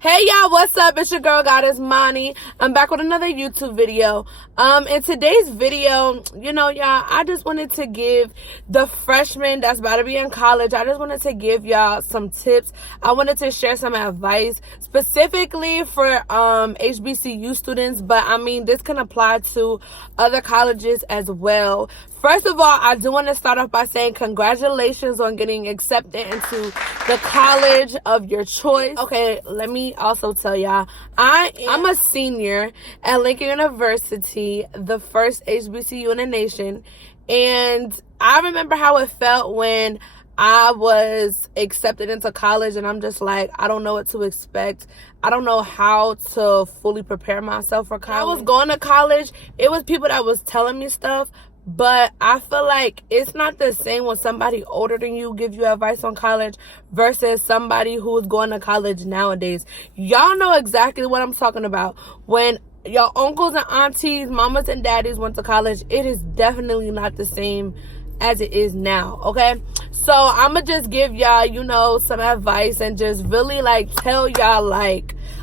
Hey y'all, what's up? It's your girl Goddess Mani. I'm back with another YouTube video. In today's video, y'all, I just wanted to give the freshmen that's about to be in college, I just wanted to give y'all some tips. I wanted to share some advice specifically for HBCU students, but I mean this can apply to other colleges as well. First of all, I do want to start off by saying congratulations on getting accepted into the college of your choice. Okay, let me also tell y'all, I'm a senior at Lincoln University, the first HBCU in the nation, and I remember how it felt when I was accepted into college, and I'm just like, I don't know what to expect. I don't know how to fully prepare myself for college. When I was going to college, it was people that was telling me stuff, but I feel like it's not the same when somebody older than you give you advice on college versus somebody who's going to college nowadays. Y'all know exactly what I'm talking about. When your uncles and aunties, mamas and daddies went to college, it is definitely not the same as it is now, okay? So I'ma just give y'all, some advice and just really tell y'all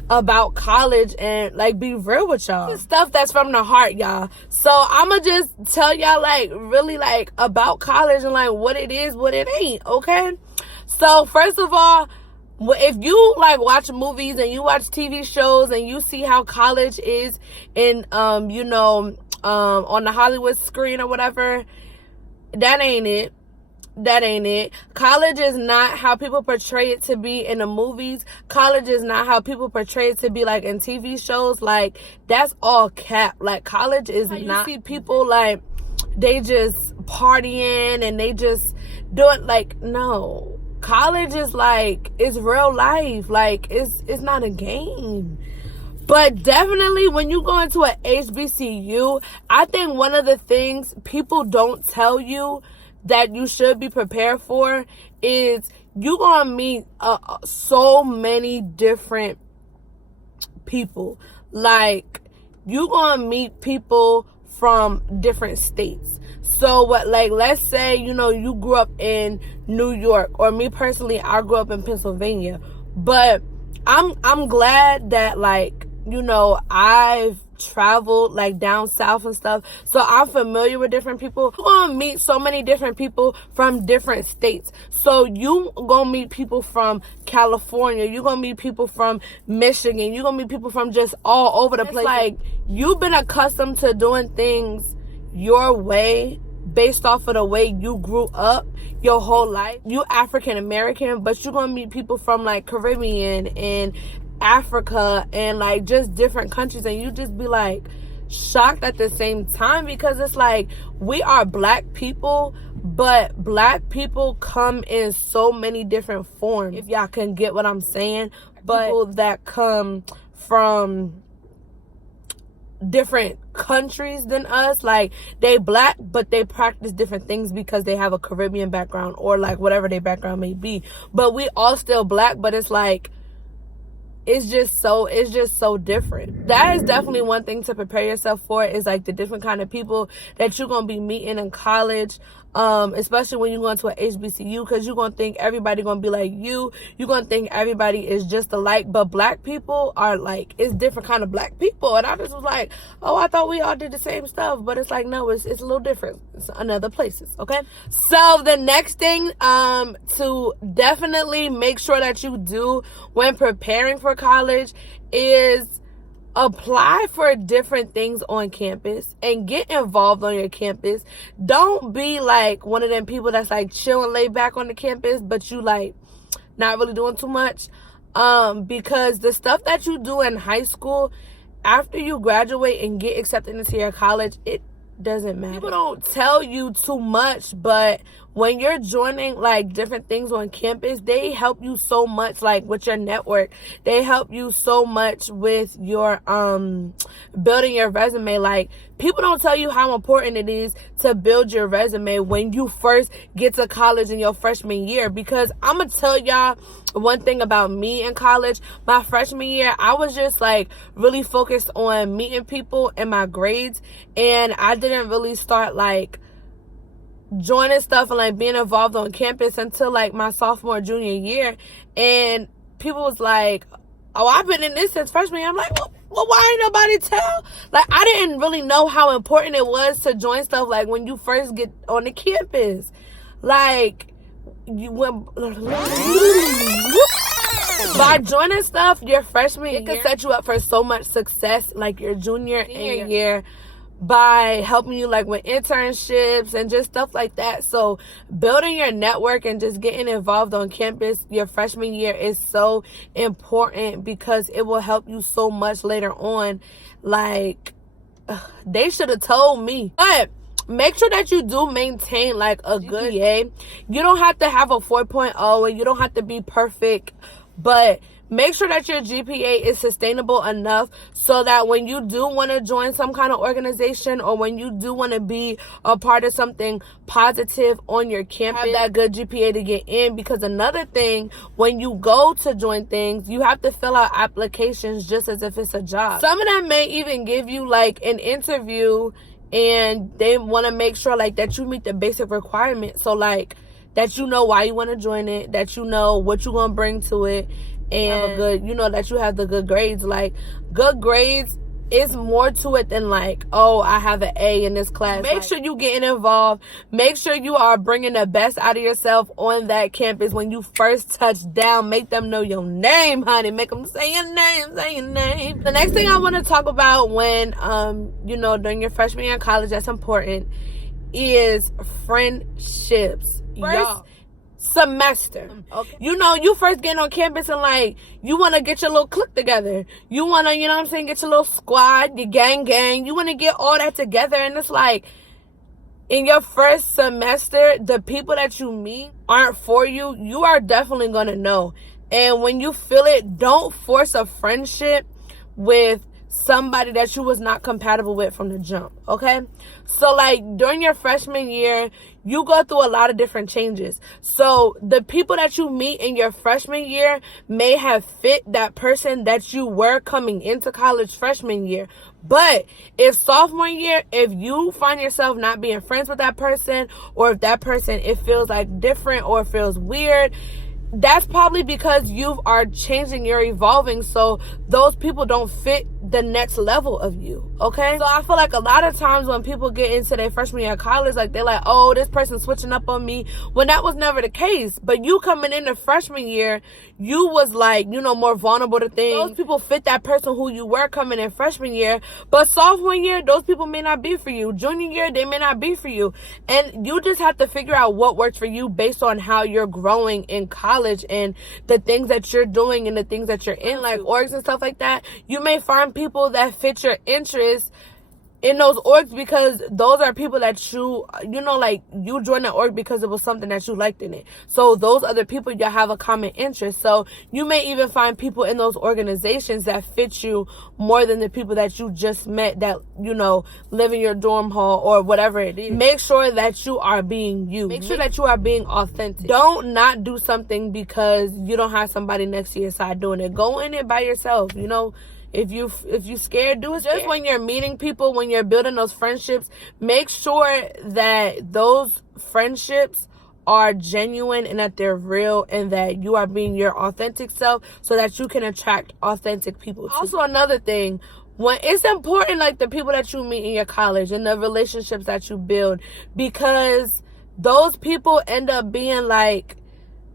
about college and be real with y'all. Stuff that's from the heart, y'all. So I'ma just tell y'all really about college and what it is, what it ain't, okay? So first of all, if you watch movies and you watch TV shows and you see how college is in on the Hollywood screen or whatever, that ain't it. College is not how people portray it to be in the movies. College is not how people portray it to be in TV shows. That's all cap. College is not. You see people they just partying and they just do it. No. College is it's real life. It's not a game. But definitely when you go into an HBCU, I think one of the things people don't tell you that you should be prepared for is you're going to meet so many different people. You're going to meet people from different states. So let's say, you grew up in New York, or me personally, I grew up in Pennsylvania. But I'm glad that I've traveled down south and stuff, so I'm familiar with different people. You're gonna meet so many different people from different states. So you gonna meet people from California, you're gonna meet people from Michigan, you're gonna meet people from just all over the place. You've been accustomed to doing things your way based off of the way you grew up your whole life. You African American, but you're gonna meet people from Caribbean and Africa and just different countries, and you just be shocked at the same time, because it's we are black people, but black people come in so many different forms, if y'all can get what I'm saying. But people that come from different countries than us, they black, but they practice different things because they have a Caribbean background or whatever their background may be. But we all still black, but it's it's just so different. That is definitely one thing to prepare yourself for, is the different kind of people that you're gonna be meeting in college, especially when you go into an HBCU, because you're gonna think everybody gonna be like you're gonna think everybody is just alike. But black people are it's different kind of black people, and I just was oh, I thought we all did the same stuff, but it's no, it's a little different. It's in other places, okay? So the next thing to definitely make sure that you do when preparing for college is apply for different things on campus and get involved on your campus. Don't be one of them people that's chilling, laid back on the campus, but you not really doing too much, because the stuff that you do in high school, after you graduate and get accepted into your college, it doesn't matter. People don't tell you too much, but when you're joining different things on campus, they help you so much with your network. They help you so much with your building your resume. People don't tell you how important it is to build your resume when you first get to college in your freshman year, because I'm gonna tell y'all one thing about me in college. My freshman year, I was just really focused on meeting people and my grades, and I didn't really start joining stuff and being involved on campus until my sophomore, junior year. And people was oh, I've been in this since freshman year. I'm like, well, why ain't nobody tell? Like, I didn't really know how important it was to join stuff, like, when you first get on the campus. Like, you went... By joining stuff your freshman year, it can set you up for so much success, like, your junior and senior year, by helping you, like, with internships and just stuff like that. So building your network and just getting involved on campus your freshman year is so important, because it will help you so much later on. Like, they should have told me. But make sure that you do maintain, like, a good GPA. You don't have to have a 4.0 and you don't have to be perfect, but make sure that your GPA is sustainable enough so that when you do want to join some kind of organization, or when you do want to be a part of something positive on your campus, have that good GPA to get in. Because another thing, when you go to join things, you have to fill out applications just as if it's a job. Some of them may even give you, like, an interview, and they want to make sure, like, that you meet the basic requirements. So, like, that you know why you want to join it, that you know what you're going to bring to it, and good, you know, that you have the good grades. Like, good grades is more to it than, like, oh, I have an A in this class. Make sure you getting involved. Make sure you are bringing the best out of yourself on that campus when you first touch down. Make them know your name, honey. Make them say your name, say your name. The next thing I want to talk about when, you know, during your freshman year in college, that's important, is friendships. Y'all, semester. Okay. You know, you first get on campus and, like, you want to get your little clique together. You want to, you know what I'm saying, get your little squad, your gang. You want to get all that together. And it's like, in your first semester, the people that you meet aren't for you. You are definitely going to know. And when you feel it, don't force a friendship with somebody that you was not compatible with from the jump, okay? So, like, during your freshman year, you go through a lot of different changes. So the people that you meet in your freshman year may have fit that person that you were coming into college freshman year. But if sophomore year, if you find yourself not being friends with that person, or if that person, it feels like different or feels weird, that's probably because you are changing, you're evolving, so those people don't fit the next level of you, okay? So I feel like a lot of times when people get into their freshman year of college, like, they're like, oh, this person's switching up on me, when that was never the case. But you coming into freshman year, you was, like, you know, more vulnerable to things. Those people fit that person who you were coming in freshman year. But sophomore year, those people may not be for you. Junior year, they may not be for you. And you just have to figure out what works for you based on how you're growing in college and the things that you're doing and the things that you're in, like orgs and stuff like that. You may find people that fit your interests in those orgs, because those are people that you know, like, you joined the org because it was something that you liked in it. So those other people, you have a common interest. So you may even find people in those organizations that fit you more than the people that you just met that, you know, live in your dorm hall or whatever it is. Make sure that you are being you. Make sure that you are being authentic. Don't not do something because you don't have somebody next to your side doing it. Go in it by yourself, you know. If you scared, do it. Just when you're meeting people, when you're building those friendships, make sure that those friendships are genuine and that they're real, and that you are being your authentic self, so that you can attract authentic people too. Also, another thing, when it's important, like, the people that you meet in your college and the relationships that you build, because those people end up being like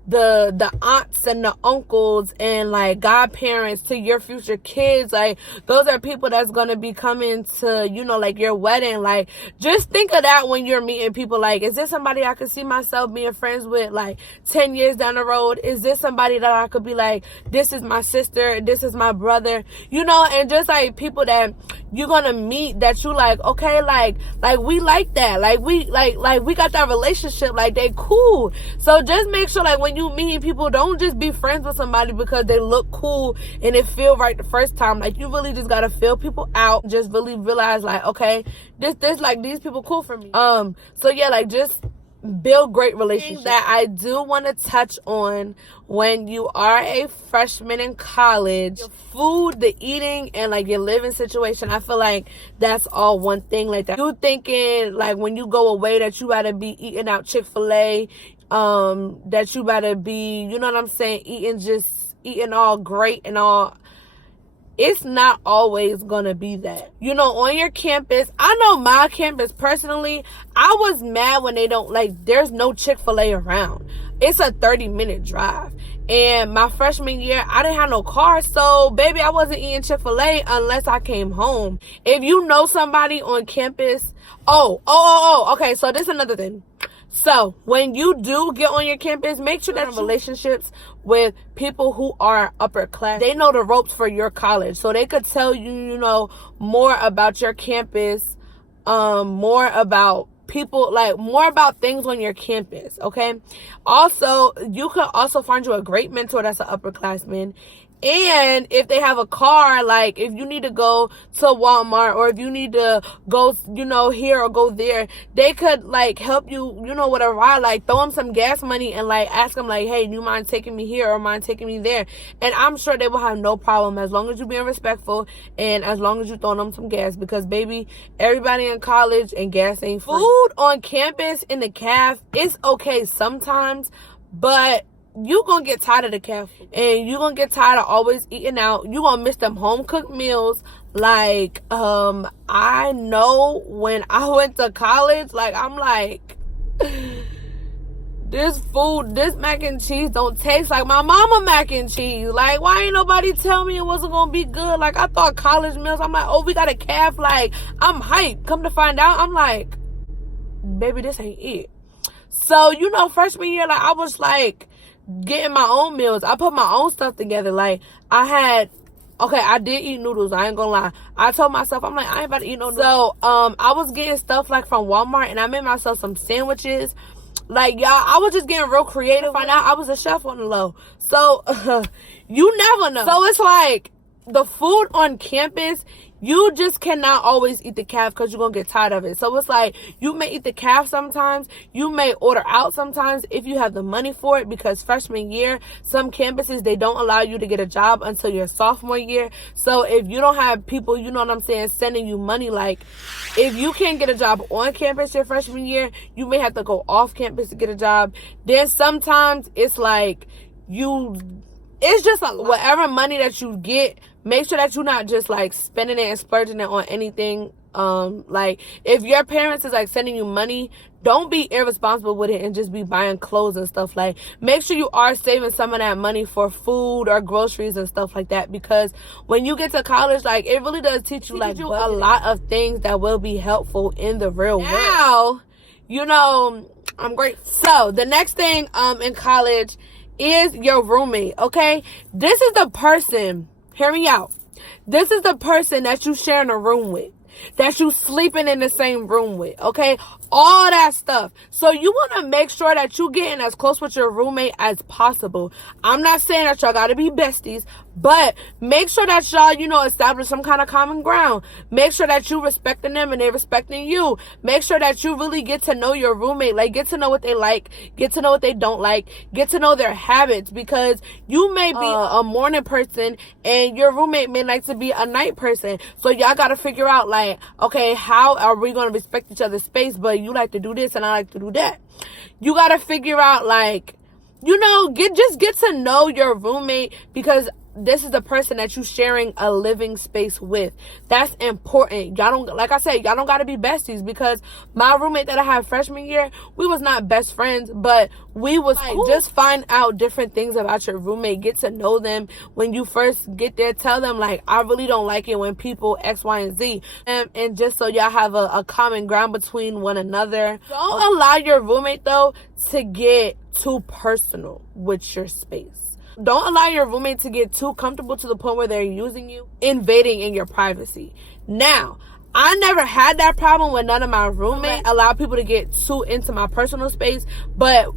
the aunts and the uncles and, like, godparents to your future kids. Like, those are people that's gonna be coming to, you know, like, your wedding. Like, just think of that when you're meeting people. Like, is this somebody I could see myself being friends with, like, 10 years down the road? Is this somebody that I could be like, this is my sister, this is my brother, you know? And just, like, people that you're gonna meet that you like, okay, like we like that, like we got that relationship, like, they cool. So just make sure, like, when you meet people, don't just be friends with somebody because they look cool and it feel right the first time. Like, you really just gotta feel people out, just really realize, like, okay, this like, these people cool for me. So yeah, like, just build great relationships. That I do want to touch on when you are a freshman in college, your food, the eating, and, like, your living situation, I feel like that's all one thing. Like, that you thinking, like, when you go away that you gotta be eating out Chick-fil-A, that you gotta be, you know what I'm saying, eating all great and all it's not always gonna be that. You know, on your campus, I know my campus personally, I was mad when they don't, like, there's no Chick-fil-A around. It's a 30-minute drive. And my freshman year, I didn't have no car, so baby, I wasn't eating Chick-fil-A unless I came home. If you know somebody on campus, okay, so this is another thing. So when you do get on your campus, make sure that relationships with people who are upper class. They know the ropes for your college, so they could tell you, you know, more about your campus, more about people, like more about things on your campus. Okay. Also, you could also find you a great mentor that's an upperclassman. And if they have a car, like if you need to go to Walmart or if you need to go, you know, here or go there, they could like help you, you know, with a ride, like throw them some gas money and like ask them like, hey, do you mind taking me here or mind taking me there? And I'm sure they will have no problem as long as you're being respectful and as long as you throw them some gas, because baby, everybody in college and gas ain't free. Food on campus in the caf, it's okay sometimes, but you gonna get tired of the cafe and you gonna get tired of always eating out. You gonna miss them home cooked meals. Like I know when I went to college, like I'm like, this food, this mac and cheese don't taste like my mama mac and cheese. Like, why ain't nobody tell me it wasn't gonna be good? Like, I thought college meals, I'm like, oh, we got a calf. Like, I'm hyped. Come to find out, I'm like, baby, this ain't it. So, you know, freshman year, like, I was like getting my own meals. I put my own stuff together. Like, I did eat noodles. I ain't gonna lie. I told myself, I'm like, I ain't about to eat no noodles. So, I was getting stuff like from Walmart and I made myself some sandwiches. Like, y'all, I was just getting real creative. Find out I was a chef on the low. So, you never know. So, it's like, the food on campus, you just cannot always eat the calf because you're going to get tired of it. So, it's like, you may eat the calf sometimes. You may order out sometimes if you have the money for it, because freshman year, some campuses, they don't allow you to get a job until your sophomore year. So, if you don't have people, you know what I'm saying, sending you money, like, if you can't get a job on campus your freshman year, you may have to go off campus to get a job. Then sometimes it's like it's just like whatever money that you get, make sure that you're not just like spending it and splurging it on anything. Like if your parents is like sending you money, don't be irresponsible with it and just be buying clothes and stuff. Like, make sure you are saving some of that money for food or groceries and stuff like that, because when you get to college, like, it really does teach you like a lot of things that will be helpful in the real world. Now, you know, I'm great. So the next thing in college is your roommate. Okay, this is the person, hear me out, this is the person that you sharing a room with, that you sleeping in the same room with, okay? All that stuff. So you want to make sure that you getting as close with your roommate as possible. I'm not saying that y'all got to be besties, but make sure that y'all, you know, establish some kind of common ground. Make sure that you respecting them and they respecting you. Make sure that you really get to know your roommate. Like, get to know what they like, get to know what they don't like, get to know their habits, because you may be a morning person and your roommate may like to be a night person. So y'all got to figure out, like, okay, how are we going to respect each other's space, but you like to do this and I like to do that. You got to figure out, like, you know, get to know your roommate, because this is the person that you sharing a living space with. That's important. Y'all don't, like I said, y'all don't got to be besties, because my roommate that I had freshman year, we was not best friends, but we was like, cool. Just find out different things about your roommate. Get to know them. When you first get there, tell them, like, I really don't like it when people X, Y, and Z. And just so y'all have a common ground between one another. Don't allow your roommate, though, to get too personal with your space. Don't allow your roommate to get too comfortable to the point where they're using you, invading in your privacy. Now, I never had that problem with none of my roommates. Allow people to get too into my personal space, but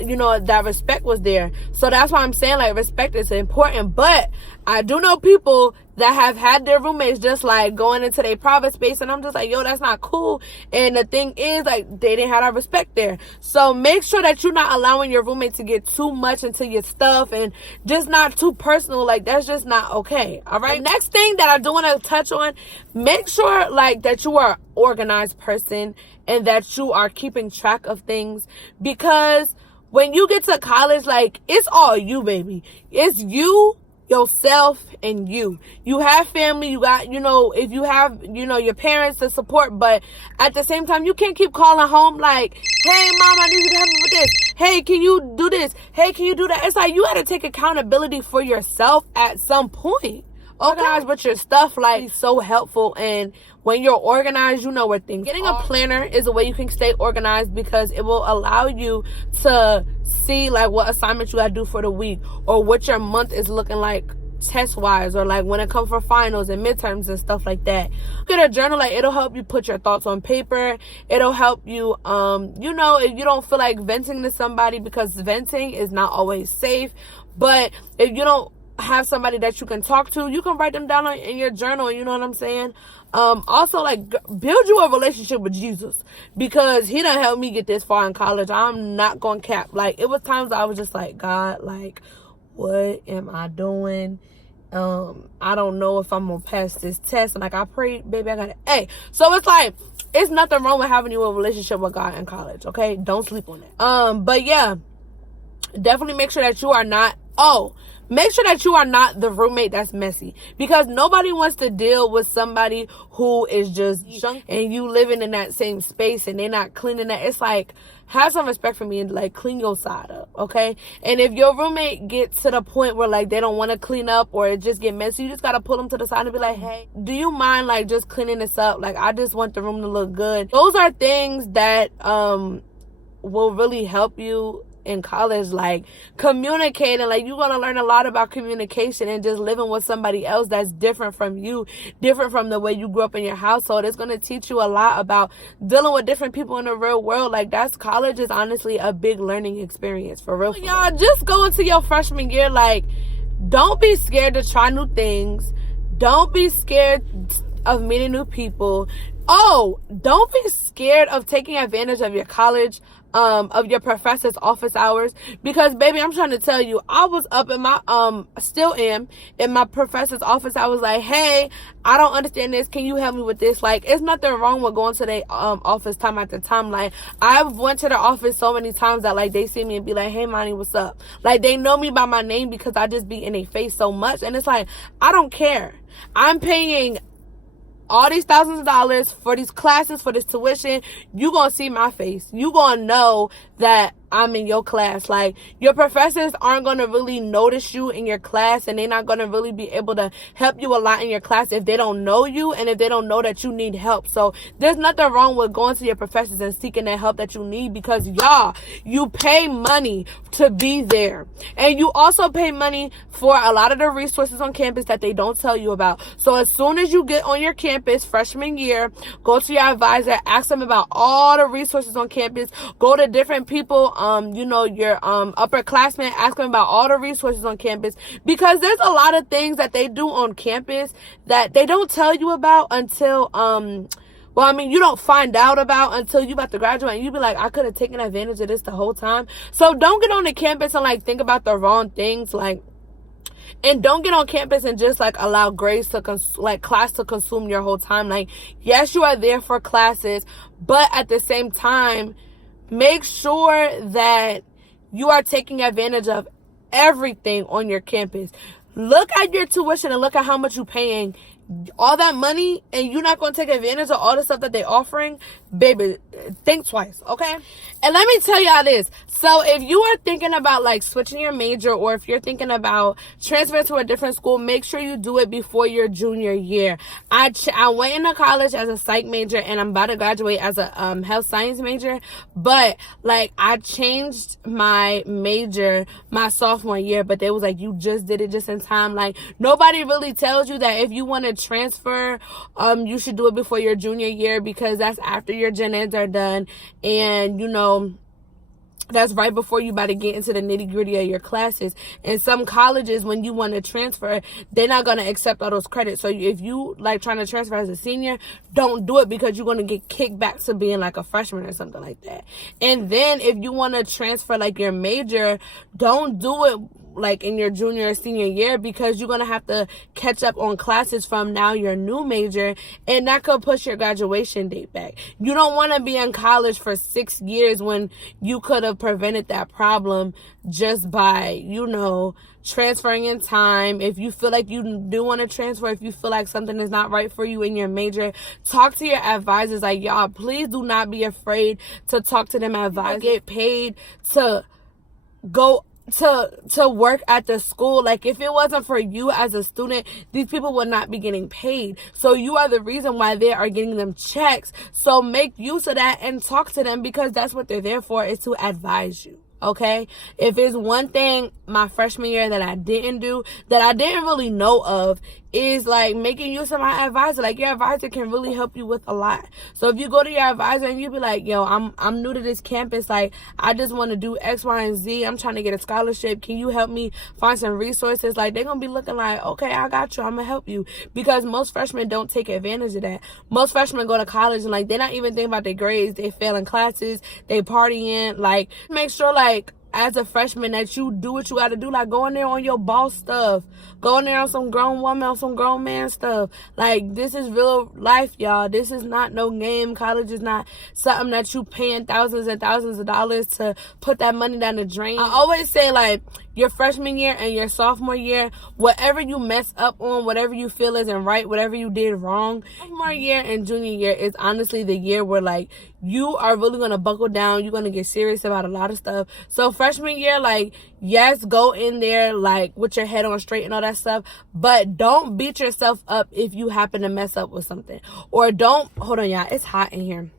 you know, that respect was there. So that's why I'm saying, like, respect is important. But I do know people that have had their roommates just like going into their private space, and I'm just like, yo, that's not cool. And the thing is, like, they didn't have that respect there. So make sure that you're not allowing your roommate to get too much into your stuff and just not too personal. Like, that's just not okay. All right. The next thing that I do want to touch on, make sure, like, that you are an organized person and that you are keeping track of things, because when you get to college, like, it's all you, baby. It's you, yourself and you. You have family, you got, if you have, your parents to support, but at the same time, you can't keep calling home like, hey, mom, I need you to help me with this. Hey, can you do this? Hey, can you do that? It's like, you got to take accountability for yourself at some point. Organize with your stuff, like, so helpful. And when you're organized, you know where things are. Getting a planner is a way you can stay organized, because it will allow you to see like what assignments you gotta do for the week, or what your month is looking like test wise, or like when it comes for finals and midterms and stuff like that. Get a journal, like it'll help you put your thoughts on paper. It'll help you if you don't feel like venting to somebody, because venting is not always safe. But if you don't have somebody that you can talk to, you can write them down in your journal. You know what I'm saying? Also, like, build you a relationship with Jesus, because he done helped me get this far in college. I'm not gonna cap. Like, it was times I was just like, God, like, what am I doing? I don't know if I'm gonna pass this test. And like, I prayed, baby, I got an A. So it's like, it's nothing wrong with having you a relationship with God in college. Okay, don't sleep on that. But yeah, definitely make sure that you are not the roommate that's messy, because nobody wants to deal with somebody who is just junk and you living in that same space and they're not cleaning that. It's like, have some respect for me and like clean your side up, okay? And if your roommate gets to the point where like they don't want to clean up, or it just get messy, you just got to pull them to the side and be like, hey, do you mind like just cleaning this up? Like, I just want the room to look good. Those are things that will really help you in college, like communicating. Like, you're gonna learn a lot about communication and just living with somebody else that's different from you, different from the way you grew up in your household. It's gonna teach you a lot about dealing with different people in the real world. Like, college is honestly a big learning experience, for real. Y'all, just go into your freshman year, like, don't be scared to try new things. Don't be scared of meeting new people. Don't be scared of taking advantage of your college, of your professor's office hours, because baby, I'm trying to tell you, I was up in my still am in my professor's office. I was like, hey, I don't understand this, can you help me with this? Like, it's nothing wrong with going to their office time after time. Like, I've went to their office so many times that like they see me and be like, hey Monty, what's up? Like, they know me by my name because I just be in their face so much. And it's like, I don't care. I'm paying all these thousands of dollars for these classes, for this tuition. You gonna see my face. You gonna know that I'm in your class. Like, your professors aren't gonna really notice you in your class, and they're not gonna really be able to help you a lot in your class if they don't know you and if they don't know that you need help. So there's nothing wrong with going to your professors and seeking that help that you need, because y'all, you pay money to be there, and you also pay money for a lot of the resources on campus that they don't tell you about. So as soon as you get on your campus freshman year, go to your advisor, ask them about all the resources on campus. Go to different people, your upperclassmen, ask them about all the resources on campus, because there's a lot of things that they do on campus that they don't tell you about until you don't find out about until you about to graduate, and you be like, I could have taken advantage of this the whole time. So don't get on the campus and like think about the wrong things, like, and don't get on campus and just like allow grades to class to consume your whole time. Like, yes, you are there for classes, but at the same time, make sure that you are taking advantage of everything on your campus. Look at your tuition and look at how much you're paying. All that money, and you're not going to take advantage of all the stuff that they're offering, baby, think twice, okay? And let me tell y'all this. So if you are thinking about like switching your major, or if you're thinking about transferring to a different school, make sure you do it before your junior year. I went into college as a psych major, and I'm about to graduate as a health science major, but like I changed my major my sophomore year, but they was like, you just did it just in time. Like, nobody really tells you that if you want to transfer, you should do it before your junior year, because that's after your gen eds are done, and that's right before you about to get into the nitty-gritty of your classes. And some colleges, when you want to transfer, they're not going to accept all those credits. So if you like trying to transfer as a senior, don't do it, because you're going to get kicked back to being like a freshman or something like that. And then if you want to transfer like your major, don't do it like in your junior or senior year, because you're going to have to catch up on classes from now your new major, and that could push your graduation date back. You don't want to be in college for 6 years when you could have prevented that problem just by, you know, transferring in time. If you feel like you do want to transfer, if you feel like something is not right for you in your major, talk to your advisors. Like, y'all, please do not be afraid to talk to them advisors. Get paid to go to work at the school. Like, if it wasn't for you as a student, these people would not be getting paid. So you are the reason why they are getting them checks. So make use of that and talk to them, because that's what they're there for, is to advise you. Okay, if it's one thing my freshman year that I didn't do, that I didn't really know of, is like making use of my advisor. Like, your advisor can really help you with a lot. So if you go to your advisor and you be like, yo, I'm new to this campus, like, I just want to do X, Y, and Z, I'm trying to get a scholarship, can you help me find some resources? Like, they're gonna be looking like, okay, I got you, I'm gonna help you. Because most freshmen don't take advantage of that. Most freshmen go to college and like, they're not even thinking about their grades, they failing classes, they partying. Like, make sure, like, as a freshman, that you do what you gotta do. Like, go in there on your boss stuff, go in there on some grown woman, on some grown man stuff. Like, this is real life, y'all. This is not no game. College is not something that you paying thousands and thousands of dollars to put that money down the drain. I always say, like, your freshman year and your sophomore year, whatever you mess up on, whatever you feel isn't right, whatever you did wrong, sophomore year and junior year is honestly the year where, like, you are really going to buckle down. You're going to get serious about a lot of stuff. So freshman year, like, yes, go in there, like, with your head on straight and all that stuff, but don't beat yourself up if you happen to mess up with something. Or don't, hold on, y'all, it's hot in here.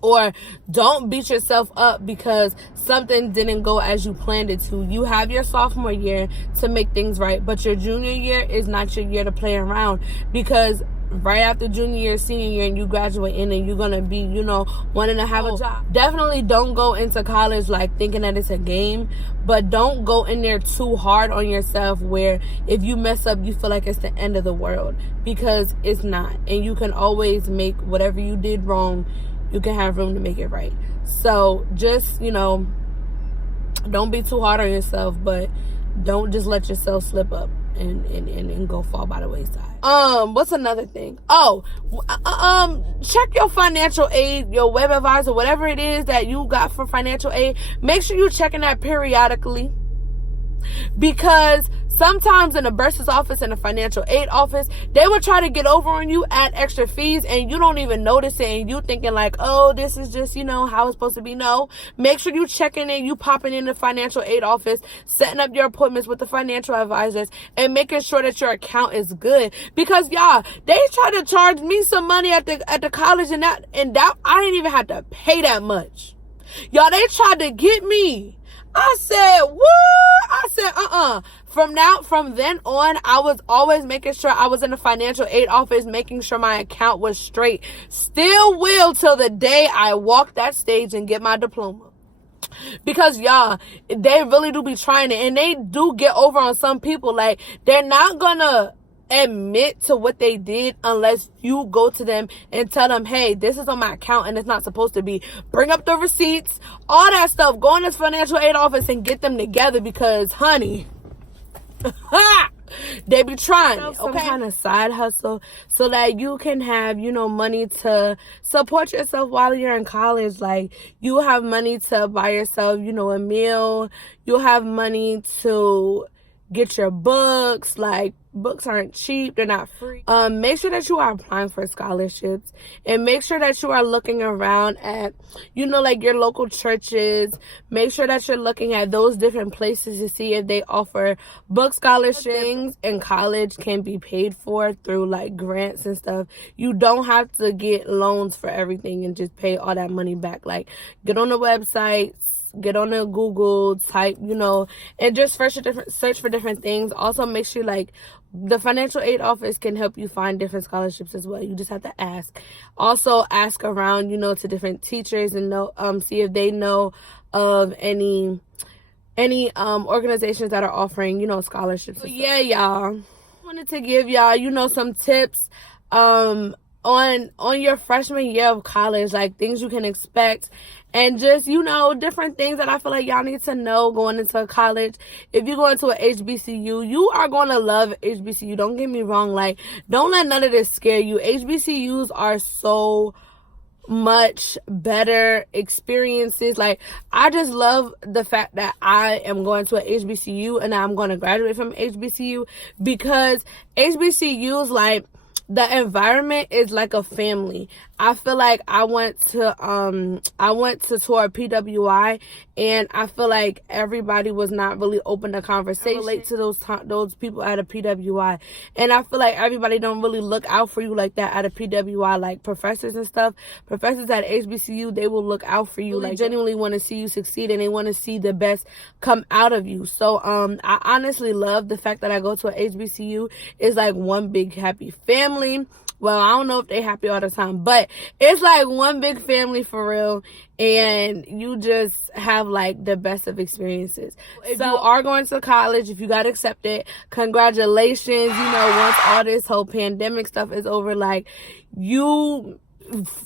Or don't beat yourself up because something didn't go as you planned it to. You have your sophomore year to make things right, but your junior year is not your year to play around, because right after junior year, senior year, and you graduate in, and you're gonna be, you know, wanting to have a job. Definitely don't go into college like thinking that it's a game, but don't go in there too hard on yourself where if you mess up, you feel like it's the end of the world, because it's not. And you can always make whatever you did wrong, you can have room to make it right. So just, you know, don't be too hard on yourself, but don't just let yourself slip up and go fall by the wayside. What's another thing? Check your financial aid, your web advisor, whatever it is that you got for financial aid. Make sure you're checking that periodically, because sometimes in the bursar's office and the financial aid office, they will try to get over on you, add extra fees, and you don't even notice it, and you thinking like, oh, this is just, you know, how it's supposed to be. No, make sure you checking in, you popping in the financial aid office, setting up your appointments with the financial advisors, and making sure that your account is good. Because y'all, they try to charge me some money at the college, and that I didn't even have to pay that much. Y'all, they tried to get me. I said, what? I said, From then on, I was always making sure I was in the financial aid office, making sure my account was straight. Still will till the day I walk that stage and get my diploma. Because y'all, they really do be trying it, and they do get over on some people. Like, they're not gonna admit to what they did unless you go to them and tell them, hey, this is on my account and it's not supposed to be. Bring up the receipts, all that stuff. Go in this financial aid office and get them together, because honey, they be trying it, okay? Some kind of side hustle so that you can have, you know, money to support yourself while you're in college. Like, you have money to buy yourself, you know, a meal. You'll have money to get your books. Like, books aren't cheap, they're not free. Make sure that you are applying for scholarships, and make sure that you are looking around at, you know, like your local churches. Make sure that you're looking at those different places to see if they offer book scholarships. Things in college can be paid for through like grants and stuff. You don't have to get loans for everything and just pay all that money back. Like, get on the websites, get on the Google, type, you know, and just search for different things. Also, make sure, like, the financial aid office can help you find different scholarships as well. You just have to ask. Also, ask around, you know, to different teachers and know, see if they know of any organizations that are offering, you know, scholarships. So, yeah, y'all, wanted to give y'all, you know, some tips on your freshman year of college, like things you can expect and just, you know, different things that I feel like y'all need to know going into college. If you go into an HBCU, you are going to love HBCU. Don't get me wrong. Like, don't let none of this scare you. HBCUs are so much better experiences. Like, I just love the fact that I am going to an HBCU and I'm going to graduate from HBCU, because HBCUs, like, the environment is like a family. I feel like I went to tour PWI, and I feel like everybody was not really open to conversation. I relate to those people at a PWI, and I feel like everybody don't really look out for you like that at a PWI. Like professors and stuff, professors at HBCU, they will look out for you. Like, genuinely want to see you succeed, and they want to see the best come out of you. So I honestly love the fact that I go to a HBCU. It's like one big happy family. Well, I don't know if they happy all the time, but it's like one big family for real, and you just have like the best of experiences. If you are going to college, if you got accepted, congratulations. You know, once all this whole pandemic stuff is over, like, you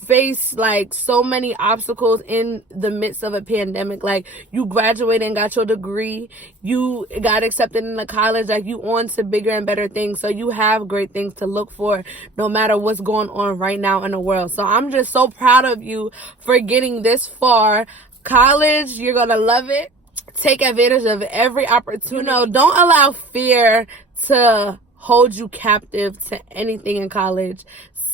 face like so many obstacles in the midst of a pandemic. Like, you graduated and got your degree, you got accepted into college, like, you on to bigger and better things. So you have great things to look for no matter what's going on right now in the world. So I'm just so proud of you for getting this far. College, you're gonna love it. Take advantage of every opportunity. You know, don't allow fear to hold you captive to anything in college.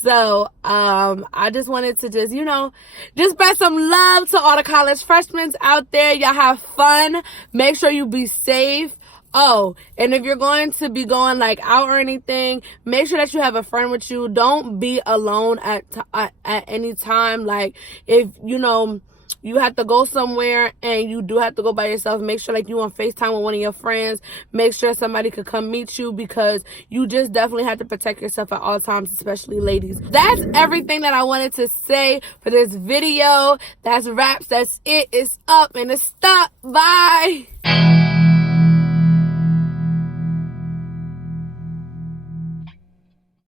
So, I just wanted to just spread some love to all the college freshmen out there. Y'all have fun. Make sure you be safe. Oh, and if you're going to be going like out or anything, make sure that you have a friend with you. Don't be alone at any time. Like, if, you have to go somewhere and you do have to go by yourself, make sure like you on FaceTime with one of your friends. Make sure somebody could come meet you, because you just definitely have to protect yourself at all times, especially ladies. That's everything that I wanted to say for this video. That's wraps. That's it. It's up and it's stop. Bye.